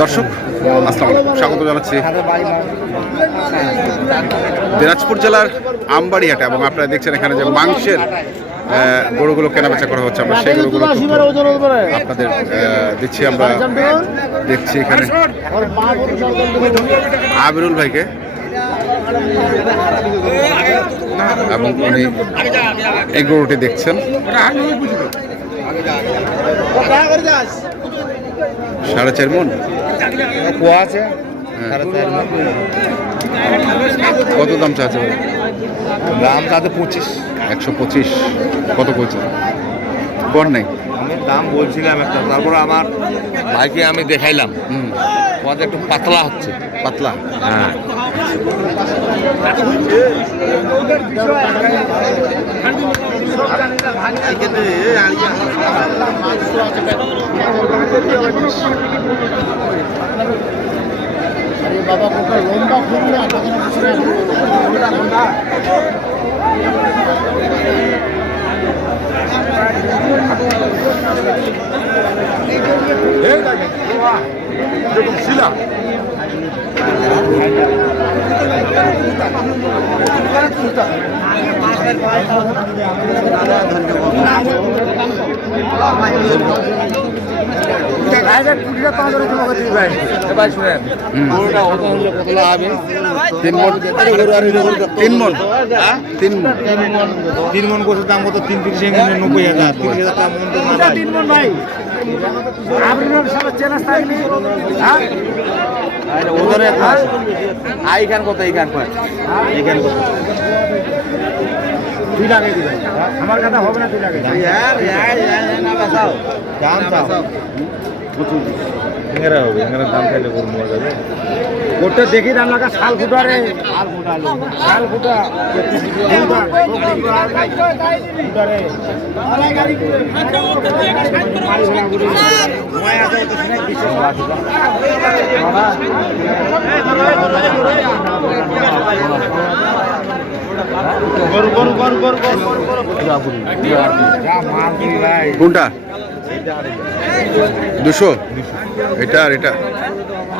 দর্শক আসসালামু স্বাগত জানাচ্ছি দিনাজপুর জেলার আমবাড়িহাটে এবং আপনারা দেখছেন এখানে যে মাংসের গরুগুলো কেনাবেচা করা হচ্ছে। আমরা সেই গরুগুলো আপনাদের দিচ্ছি আমরা দেখছি এখানে। আবিরুল ভাইকে। এবং উনি এই গরুটি দেখছেন। সাড়ে চার মন? কুয়া আছে হ্যাঁ। কত দাম চাচ্ছে দাম তাতে পঁচিশ। একশো পঁচিশ। কত কইছে কর নাই। আমি দাম বলছিলাম একটা তারপর আমার ভাইকে আমি দেখাইলাম। হুম। ওদের একটু পাতলা হচ্ছে। পাতলা হ্যাঁ এবার শুনেন হুম। গরুটা অত হলে কতলা হবে তিন মন তিন মন হ্যাঁ? তিন মন তিন মন গোছের দাম কত? তিন তিরিশে নব্বই হাজার তিন হাজার টাকা মন তো না ভাই আরে ওদের এত আছে। আইখান কত? এইখান কত এইখান কত? আমার কথা হবে না তুই লাগে দাম চাও। হবে দাম খাইলে গরু মরে যাবে। গোটা দেখি দাম লাগা শাল ফুটা রে। শাল ফুটা। কোনটা? দুশো? এটা আর এটা।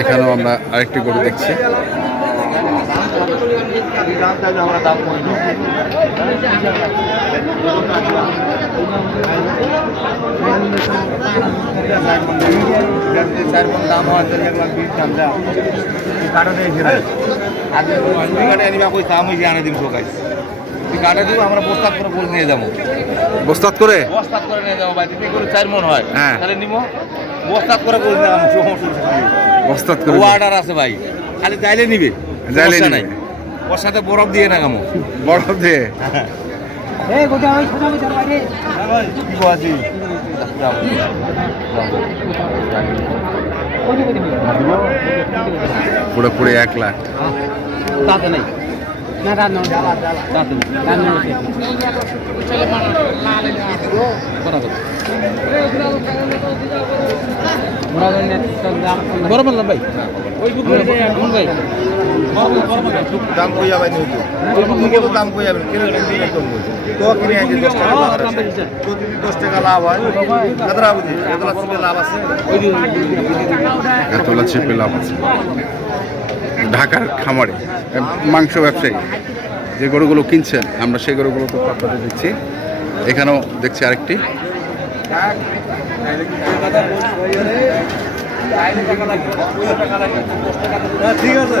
এখানেও আমরা আরেকটি গরু দেখছি। চার মন দাম এক লাখ বিশ দাম কাটাতে আগে কাটে আনিবা আমি যে আনে কাটে দিব আমরা প্রস্তাব করে বলে নিয়ে যাব। বস্তাত করে? বস্তাত করে নিয়ে যাব ভাই। করে চার মন হয় হ্যাঁ। তাহলে নিবো। বস্তাত করে বলে নিয়ে বস্তাত করে অর্ডার আছে ভাই। খালি যাইলে নিবে যাইলে নাই। ওর সাথে বরফ দিয়ে না কামো বরফ দিয়ে? বাজি পুরোপুরি এক লাখ। তাতে নেই। না রাত নয় তাতে রাত নয় বড় বললাম ভাই ওই বুক ভাই? দাম কই যাবে নি তো তুমি কত দাম কই যাবে কিনে কম তো কিনে আনছে 10 টাকা লাভ আছে। যদি 10 টাকা লাভ হয়। কতরা বুঝি কতরা তুমি লাভ আছে। এতলা চেপে লাভ আছে। ঢাকার খামারে মাংস ব্যবসায়ী যে গরুগুলো কিনছেন, আমরা সেই গরুগুলো তো আপনাদের দিচ্ছি এখানেও দেখছি আরেকটি। ঠিক আছে।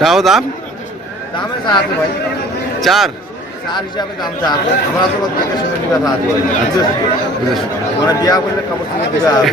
তাও দাম? দামে আছে ভাই। চার? চার হিসাবে দাম চা আছে। আমরা তো দেখে শুনে নিবে ভাই। মানে বিয়া করলে কাপড় থেকে দিবে। আর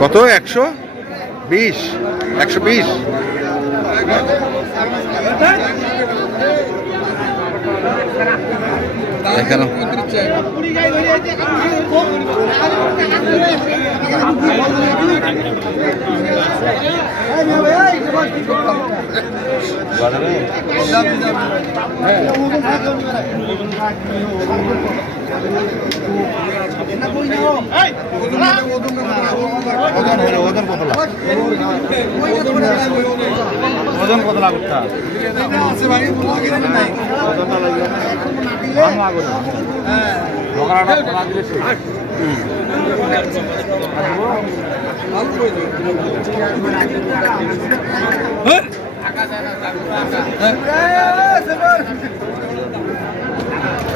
কত? একশো? বিশ। একশো বিশ। এখানে। হলো ওজন কত লাখ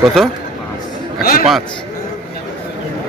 কত? একশো পাঁচ।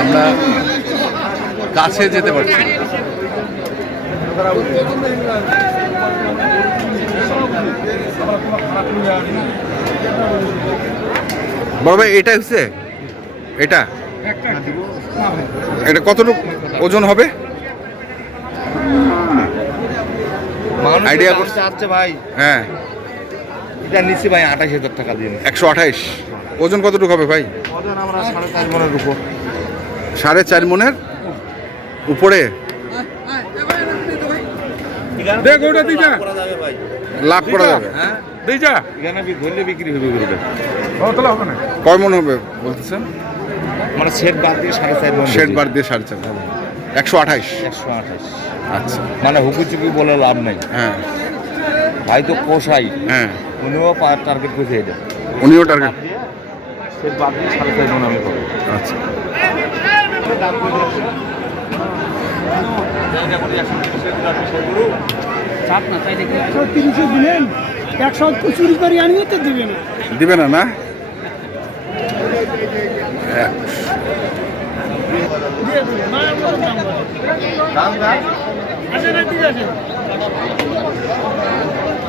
আমরা কাছে যেতে পারছি। বড় ভাই এটা হচ্ছে? এটা? এটা কতটুকু ওজন হবে? দাম করছে? চাচ্ছে ভাই। হ্যাঁ। এটা নিচ্ছি ভাই আঠাশ হাজার টাকা নিচ্ছি। একশো আঠাইশ। ওজন কতটুকু হবে ভাই? ওজন আমরা সাড়ে চার মনের উপর। সাড়ে চার মনের উপরে? দেখ ওটা করা ভাই লাভ করা যাবে। হ্যাঁ। এখানে ধরলে বিক্রি হবে গরুটা তাহলে হবে না। কয় মন হবে বলতেছেন? মানে সেট বাদ দিয়ে সাড়ে চার মন শেড বার দিয়ে সাড়ে চার একশো আঠাইশ। একশো আঠাশ আচ্ছা। মানে হুকু চুকি বলে লাভ নাই। হ্যাঁ। ভাই তো কোষাই হ্যাঁ। উনিও টার্গেট করেছে এটা। উনিও টার্গেট আচ্ছা। দিবে না। না দাম দাম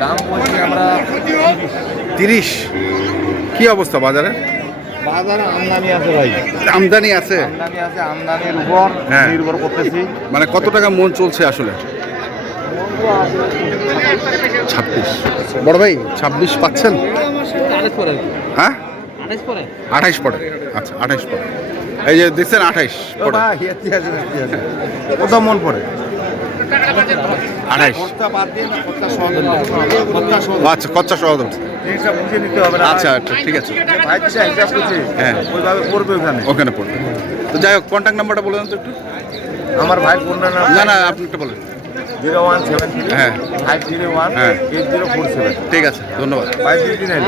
দাম বলছি আমরা তিরিশ। কি অবস্থা বাজারে? বাজারে আমদানি আছে ভাই। আমদানি আছে? আমদানি আছে আমদানির উপর হ্যাঁ। নির্ভর করতেছি। মানে কত টাকা মন চলছে আসলে? ছাব্বিশ। বড় ভাই ছাব্বিশ পাচ্ছেন? হ্যাঁ? আঠাইশ পড়ে আচ্ছা আঠাইশ পড়ে এই যে দেখছেন আঠাইশ পড়ে কত মন পড়ে। আঠাইশ। খরচা সহ আচ্ছা আচ্ছা আচ্ছা ঠিক আছে। হ্যাঁ। ওইভাবে ওখানে ওখানে পড়বে। তো যাই হোক কন্ট্যাক্ট নাম্বারটা বলে দেন তো একটু। আমার ভাই ফোন না না আপনি একটু বলেন। জিরো ওয়ান সেভেন থ্রি হ্যাঁ। ফাইভ জিরো ওয়ান হ্যাঁ। এইট জিরো ফোর সেভেন ঠিক আছে ধন্যবাদ ফাইভ জিরো নাইন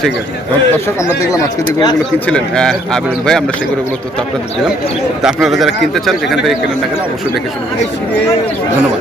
ঠিক আছে তো দর্শক আমরা দেখলাম আজকে যে গরুগুলো কিনছিলেন হ্যাঁ আবিরুল ভাই আমরা সেই গরুগুলো তো আপনাদের দিলাম তো আপনারা যারা কিনতে চান যেখান থেকে কেনেন না কেন অবশ্যই দেখে শুনে। ধন্যবাদ